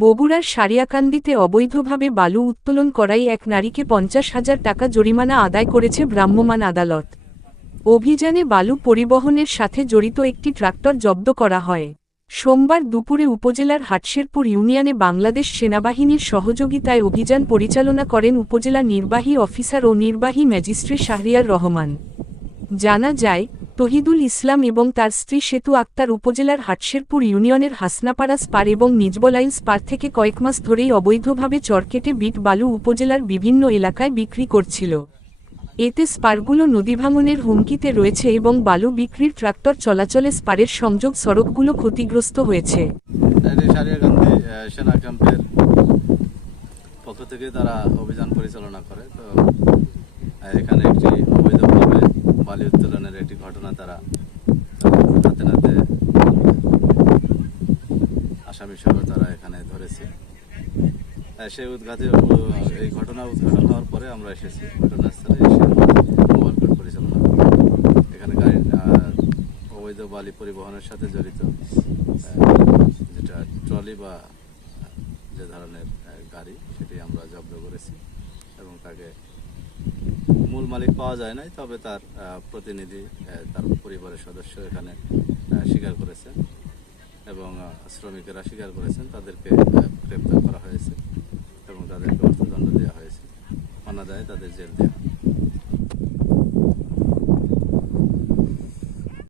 বগুড়ার সারিয়াকান্দিতে অবৈধভাবে বালু উত্তোলন করায় এক নারীকে 50,000 টাকা জরিমানা আদায় করেছে ভ্রাম্যমাণ আদালত। অভিযানে বালু পরিবহনের সাথে জড়িত একটি ট্রাক্টর জব্দ করা হয়। সোমবার দুপুরে উপজেলার হাটশেরপুর ইউনিয়নে বাংলাদেশ সেনাবাহিনীর সহযোগিতায় অভিযান পরিচালনা করেন উপজেলা নির্বাহী অফিসার ও নির্বাহী ম্যাজিস্ট্রেট শাহরিয়ার রহমান। জানা যায়, তহিদুল ইসলাম এবং তার স্ত্রী সেতু আক্তার উপজেলার হাটশেরপুর ইউনিয়নের হাসনাপাড়া স্পার এবং নিজবলাইন স্পার থেকে কয়েক মাস ধরেই অবৈধভাবে চরকেটে বিট বালু উপজেলার বিভিন্ন এলাকায় বিক্রি করছিল। এতে স্পারগুলো নদীভাঙনের হুমকিতে রয়েছে এবং বালু বিক্রির ট্রাক্টর চলাচলে স্পারের সংযোগ সড়কগুলো ক্ষতিগ্রস্ত হয়েছে। সেনা ক্যাম্পের পক্ষ থেকে তারা অভিযান পরিচালনা করে। তো এখানে একটি অবৈধভাবে বালি উত্তোলনের একটি ঘটনা তারা নাতে নাতে আসামি সহ তারা এখানে ধরেছে। সেই এই ঘটনা উদ্ঘাটন হওয়ার পরে আমরা এসেছি ঘটনাস্থলে, এসে মোবাইল কোর্ট পরিচালনা করি। এখানে গাড়ি অবৈধ বালি পরিবহনের সাথে জড়িত যেটা ট্রলি বা যে ধরনের গাড়ি, সেটি আমরা জব্দ করেছি এবং তাকে মূল মালিক পাওয়া যায় নাই, তবে তার প্রতিনিধি, তার পরিবারের সদস্য এখানে স্বীকার করেছেন এবং শ্রমিকেরা স্বীকার করেছেন। তাদেরকে গ্রেপ্তার করা হয়েছে এবং তাদেরকে অর্থদণ্ড দেওয়া হয়েছে, অনাদায়ে তাদের জেল দেওয়া।